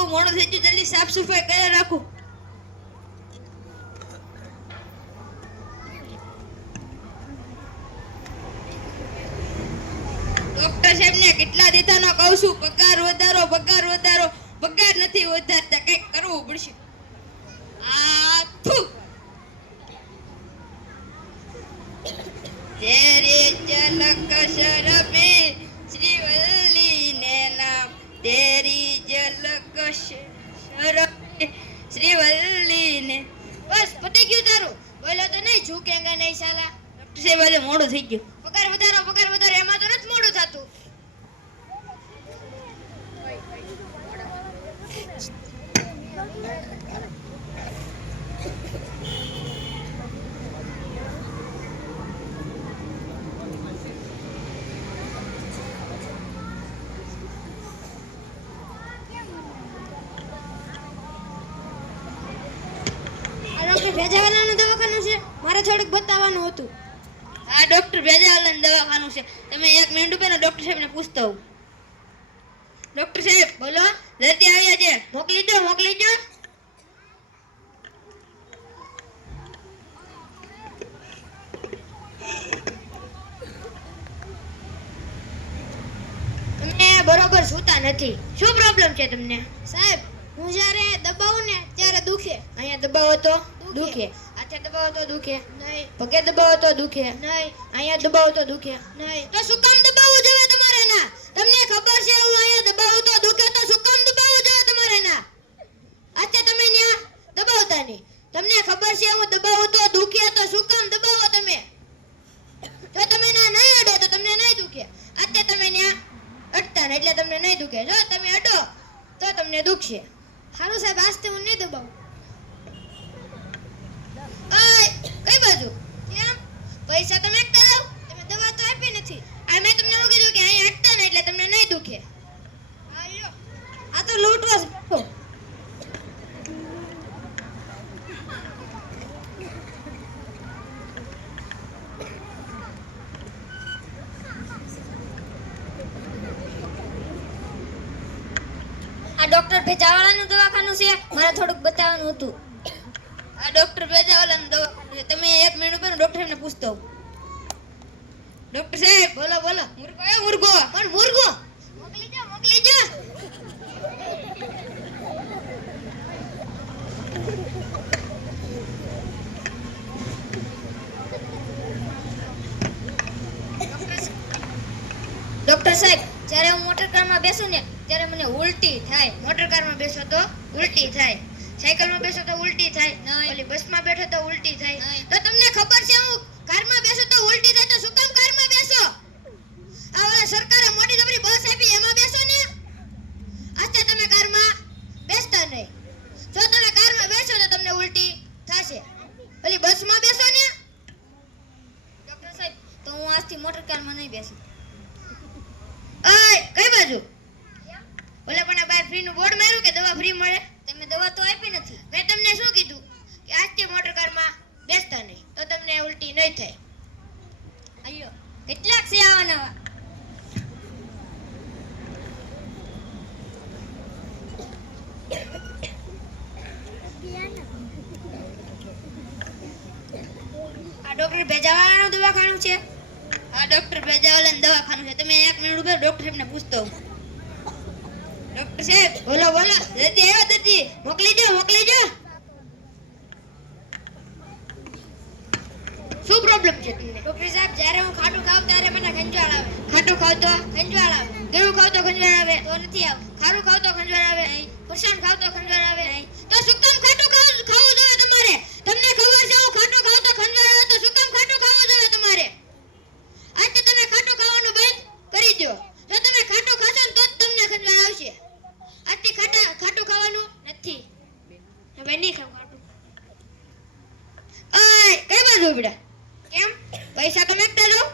બહુ મોડું થઈ ગયું, જલ્દી સાફ સફાઈ કરી રાખું. ડોક્ટર સાહેબને કેટલા દેતાનો કહું છું, પગાર વધારો, પગાર વધારો. પગાર નથી વધારતા, કંઈક કરવું પડશે. આ થુ તેરી ઝલક શરફે શ્રીવલ્લી ને નામ, તેરી ઝલક શરફે શ્રીવલ્લી ને. બસ પતી ગયું તારું. બોલો તો નહીં, ઝૂકેંગા નહીં સાલા. ડોક્ટર સાહેબ આજે મોડું થઈ ગયું. પગાર વધારો એમાં તો નથી મોડું થતું. ડોક્ટર ભેજાવાલાનું દવાખાનું છે, મારે થોડુંક બતાવવાનું હતું. હા ડોક્ટર ભેજાવાલાનું દવાખાનું છે, તમે 1 મિનિટ ઉભા રહો, ડોક્ટર સાહેબને પૂછતો હોઉં. ડોક્ટર સાહેબ બોલો. દર્દી આવ્યા છે, મોકલી દો. તમને બરોબર સૂતા નથી, શું પ્રોબ્લેમ છે તમને? સાહેબ હું જ્યારે દબાવું ને ત્યારે દુખે. અહીંયા દબાવો તો દુખે, હાથે દબાવો તો દુખે નહીં, પગે દબાવો તો દુખે નહીં, અહીંયા દબાવો તો દુખે નહીં. તો શું કામ દબાવવું જોઈએ તમારે? ના તમને ખબર છે હું અહીંયા દબાવું તો દુખે, તો શું કામ દબાવવું જોઈએ તમારે? ના હાથે તમે ત્યાં દબાવતા નહીં. તમને ખબર છે હું દબાવું તો દુખે, તો શું કામ દબાવો તમે? જો તમે ના નહીં અડો તો તમને નહીં દુખે. હાથે તમે ત્યાં અડતા ને એટલે તમને નહીં દુખે. જો તમે અડો તો તમને દુખશે. હારું સાહેબ, આસ્તે હું નહીં દબાવું. ઓય કઈ બાજુ? કેમ પૈસા તમે એકતા જાવ? તમે દવા તો આપી નથી. આ મેં તમને એવું કીધું કે અહીં અટતા ને એટલે તમને નહીં દુખે. આયો આ તો લૂંટવા છે. આ ડોક્ટર ભેજાવાલાનું દવાખાનું છે, મારે થોડુંક બતાવવાનું હતું. આ ડોક્ટર ભેજાવાલાનું દવાખાનું છે, તમે 1 મિનિટ ઉભા રહો, ડોક્ટર સાહેબને પૂછતો હોઉં. ડોક્ટર સાહેબ બોલો. મુર્ગો એ મુર્ગો. પણ મુર્ગો મોકલી દો. ડોક્ટર સાહેબ જ્યારે હું મોટર કારમાં બેસું ને ત્યારે મને ઉલટી થાય. મોટર કારમાં બેસો તો ઉલટી થાય, સાયકલમાં બેસો તો ઉલટી થાય, ઓલી બસમાં બેઠો તો ઉલટી થાય. તો તમને ખબર છે હું કારમાં બેસો તો ઉલટી થાય, તો શું કામ કારમાં બેસો? આ સરકારે મોટી જબરી બસ આપી, એમાં બેસો ને. આતે તમે કારમાં બેસતા નહીં. જો તમે કારમાં બેસો તો તમને ઉલટી થશે. ઓલી બસમાં બેસો ને. ડોક્ટર સાહેબ તો હું આજથી મોટર કારમાં નહીં બેસું. ઓય કઈ બાજુ? ઓલે પણ બહાર ફ્રી નું બોર્ડ માર્યું કે દવા ફ્રી મળે. તમે દવા તો આપી નથી. મેં તમને શું કીધું કે આજથી મોટર કારમાં બેસતા નહીં, તો તમને ઉલટી નહીં થાય. આયો કેટલાક છે આવાના. આ ડોક્ટર ભેજાવાલાનું દવાખાનું છે. આ ડોક્ટર ભેજાવાલાનું દવાખાનું છે, તમે 1 મિનિટ ઉભા રહો, ડોક્ટર સાહેબને પૂછતો હોઉં. ડોક્ટર સાહેબ બોલો. દર્દી આવ્યો, દર્દી મોકલી દો. શું પ્રોબ્લેમ છે તમને? ડોક્ટર સાહેબ જ્યારે હું ખાટું ખાઉં ત્યારે મને ખંજવાળ આવે. ખાટું ખાવ તો ખંજવાળ આવે, ગળું ખાવ તો ખંજવાળ આવે, તો નથી આવે. ખારું ખાવ તો ખંજવાળ આવે, ફરસાણ ખાવ તો ખંજવાળ આવે. તો શું કામ ખાટું ખાવું જોઈએ તમારે? તમને ખબર છે હું ખાટું ખાવ તો ખંજવાળ આવે, તો શું કામ ખાટું ખાવું જોઈએ તમારે? આજે તમે ખાટું ખાવાનું બંધ કરી દો. જો તમે ખાટું ખાશો ને તો જ તમને ખંજવાળ આવશે. આજથી ખાટું ખાવાનું નથી. હવે નહીં ખાવ ખાટું. ઓય કઈ બાજુ બેટા? કેમ પૈસા તમે એકતા જાવ?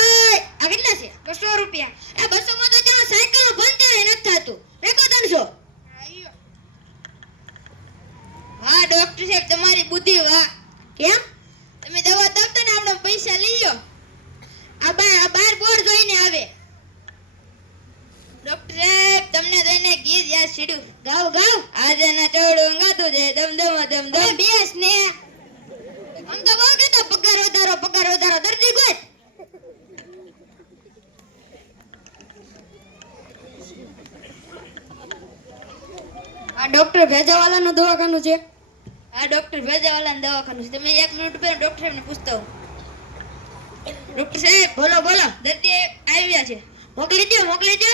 ઓય આ કેટલા છે? 200 રૂપિયા. એ 200 માં તો ત્યાં સાયકલ નું પંચર નથી થતું. રેકો 300. વાહ ડોક્ટર સાહેબ તમારી બુદ્ધિ વાહ. કેમ તમે દવા આપતા ને આપણે પૈસા લઈ લો. આ બાર બોર્ડ જોઈને આવે. ડોક્ટર સાહેબ તમને આ ડોક્ટર ભેજાવાલાનું દવાખાનું છે? આ ડોક્ટર ભેજાવાલાનું દવાખાનું છે. તમે 1 મિનિટ ઉભા રહો, ડોક્ટર સાહેબને પૂછતા હોઉં. ડોક્ટર સાહેબ બોલો બોલો. દર્દી આવ્યા છે. મોકલી દો મોકલી દો.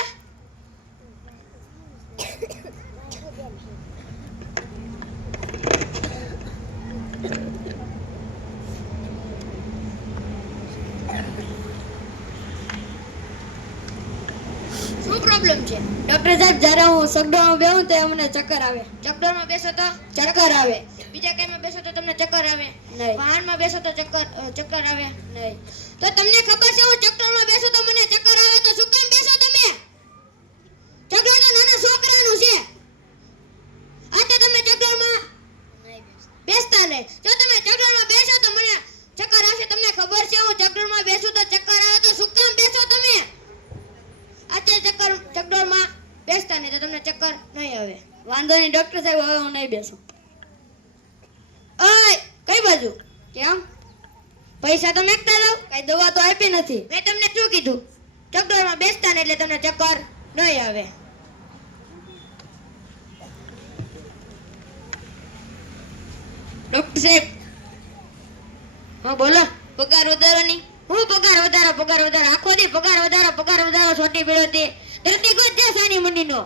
શું પ્રોબ્લેમ છે? ડોક્ટર સાહેબ જ્યારે હું સગડોમાં બેહું તો મને ચક્કર આવે. ચક્કરમાં બેસો તો ચક્કર આવે. બીજા કઈમાં બેસો તો તમને ચક્કર આવે? નહીં. વાહનમાં બેસો તો ચક્કર આવે? નહીં. તો તમને ખબર છે હું ચક્કરમાં બેસો તો મને ચક્કર આવે તો શું કેમ બેસો તમે? ચક્કર તો નાના છોકરાનું છે. આ તો તમે ચક્કરમાં બેસતા નહીં. જો તમે ચક્કરમાં બેસો તો મને ચક્કર આવશે. તમને ખબર છે હું ચક્કરમાં બેસું તો ચક્કર આવે તો શું કેમ બેસો તમે? ચક્કરમાં બેસતા નહીં તો તમને ચક્કર નહીં આવે. વાંધો નહીં ડોક્ટર સાહેબ, હવે હું નહીં બેસું. ઓય કઈ બાજુ? કેમ? પૈસા તો મેકતા જાવ. કઈ દવા તો આપી નથી. મેં તમને શું કીધું? ચક્કરમાં બેસતા નહીં એટલે તમને ચક્કર નહીં આવે. ડોક્ટર સાહેબ હા બોલો. પગાર વધારવાની? હું પગાર વધારો આખો દી પગાર વધારો છોટી પીડો તે દર્દી ગોત દે સાની મંડીનો.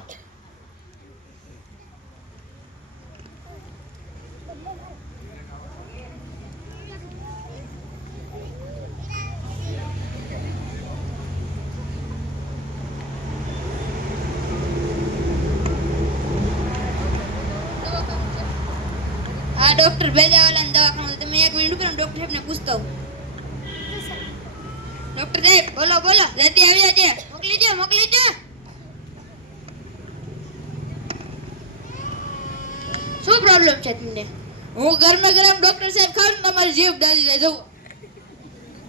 આ ડોક્ટર ભેજાવાલાનું દવાખાનું. તમે 1 મિનિટ ઉપર ડોક્ટર સાહેબને પૂછતા હોઉં. ડોક્ટર સાહેબ બોલો બોલો. દર્દી આવ્યા છે. મોકલી દો. શું પ્રોબ્લેમ છે તમને? હું ગરમા ગરમ ડોક્ટર સાહેબ ખાવ ને તમારી જીભ દાજી જાય. જવું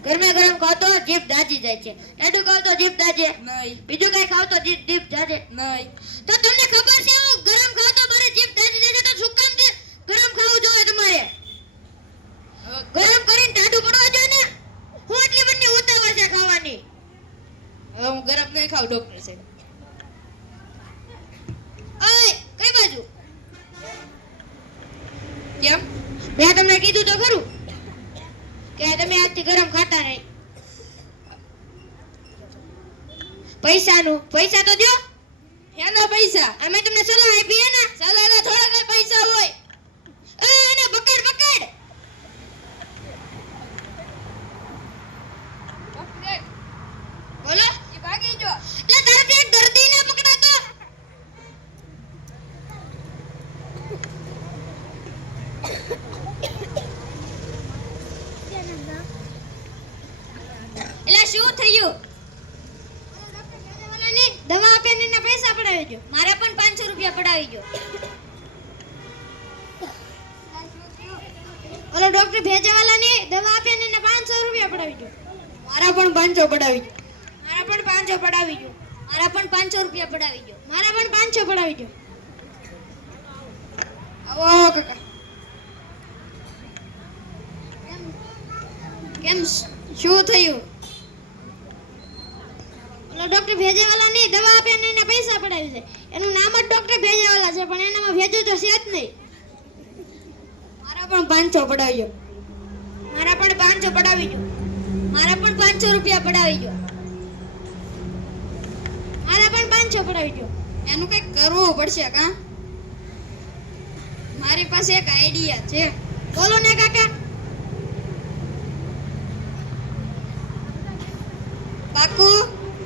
ગરમા ગરમ ખાવ તો જીભ દાજી જાય છે. ટાઢું ખાવ તો જીભ દાજે નહીં. બીજું કઈ ખાવ તો જીભ દાજે નહીં. તો તમને ખબર છે હું ગરમ ખાવ તો મારે જીભ દાજી જાય છે તો શું કામ છે ગરમ ખાવું જોઈએ તમારે? ગરમ કરીને ટાઢું પડવા જોઈએ ને. હું એટલી બધી ઉતાવળ છે ખાવાની. હવે હું ગરમ નહીં ખાવ ડોક્ટર સાહેબ. ઓય કઈ બાજુ? કેમ? મેં તમને કીધું તો ખરું કે તમે આજથી ગરમ ખાતા નહીં. પૈસા તો દો. એના પૈસા અમે તમને સલાહ આપી હે ને. સલાહના થોડા કઈ પૈસા હોય. એને પકડ. બોલો. એ ભાગી જો. એટલે તારે એક દર્દીને પકડાતો. એટલે શું થયું? દવા આપીને એના પૈસા પડાવી દો. મારા પણ 500 રૂપિયા પડાવી દો. ઓલો ડોક્ટર ભેજાવાલાની દવા આપીને એના 500 રૂપિયા પડાવી દો. મારા પણ 500 પડાવી દો. મારા પણ 500 પડાવી દો. મારા પણ 500 રૂપિયા પડાવી દો. મારા પણ 500 પડાવી દો. આવો કાકા. કેમ શું થયું? ઓલો ડોક્ટર ભેજાવાલાની દવા આપીને એના પૈસા પડાવી છે. એનું નામ જ ડોક્ટર ભેજાવાલા છે પણ એનામાં ભેજો તો છે જ નહીં. મારા પણ 500 પડાવી દો. મારા પણ 500 પડાવી દો. મારા પણ 500 રૂપિયા પડાવી દો. મારા પણ 500 પડાવી દો. એનું કંઈક કરવું પડશે કા? મારી પાસે એક આઈડિયા છે. બોલો ને કાકા.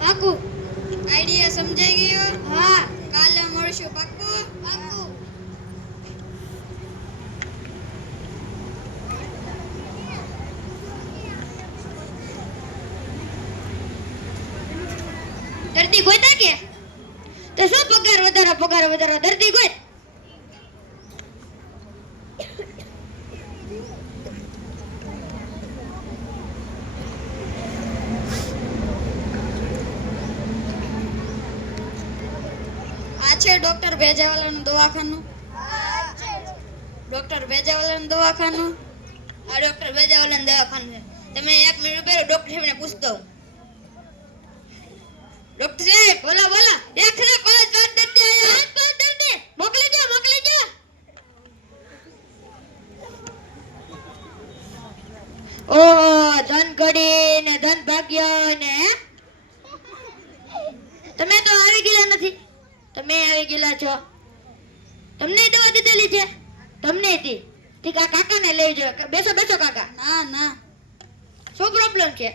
પાકું આઈડિયા સમજાઈ ગયો? હા. કાલે મળશું. પાકું. દર્દી ગોતા કે તો શું પગાર વધારો દર્દી ગોત. આ છે ડોક્ટર ભેજાવાલાનું દવાખાનું. ડોક્ટર ભેજાવાલાનું દવાખાનું. આ ડોક્ટર ભેજાવાલાનું દવાખાનું છે. તમે 1 મિનિટ ઉભા રહો, ડોક્ટર સાહેબને પૂછતો હોઉં. ડોક્ટર સાહેબ બોલો. 1 ને 5 દર્દી આયા. 5 દર્દી મોકલી દો. આવી ગયેલા નથી? તમે આવી ગયેલા છો. તમને દવા દીધેલી છે? તમને હતી. ઠીક આ કાકાને લઈ જાઓ. બેસો બેસો કાકા. ના ના, શું પ્રોબ્લેમ છે?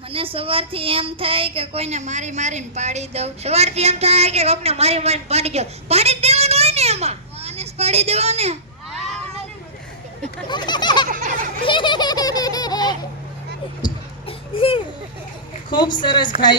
મને સવારથી એમ થાય કે કોઈને મારી મારીને પાડી દઉં. સવારથી એમ થાય કે કોકને મારી મારીને પાડી દો. પાડી જ દેવાનું હોય ને એમાં. તો આને જ પાડી દેવા ને. ખૂબ સરસ ભાઈ.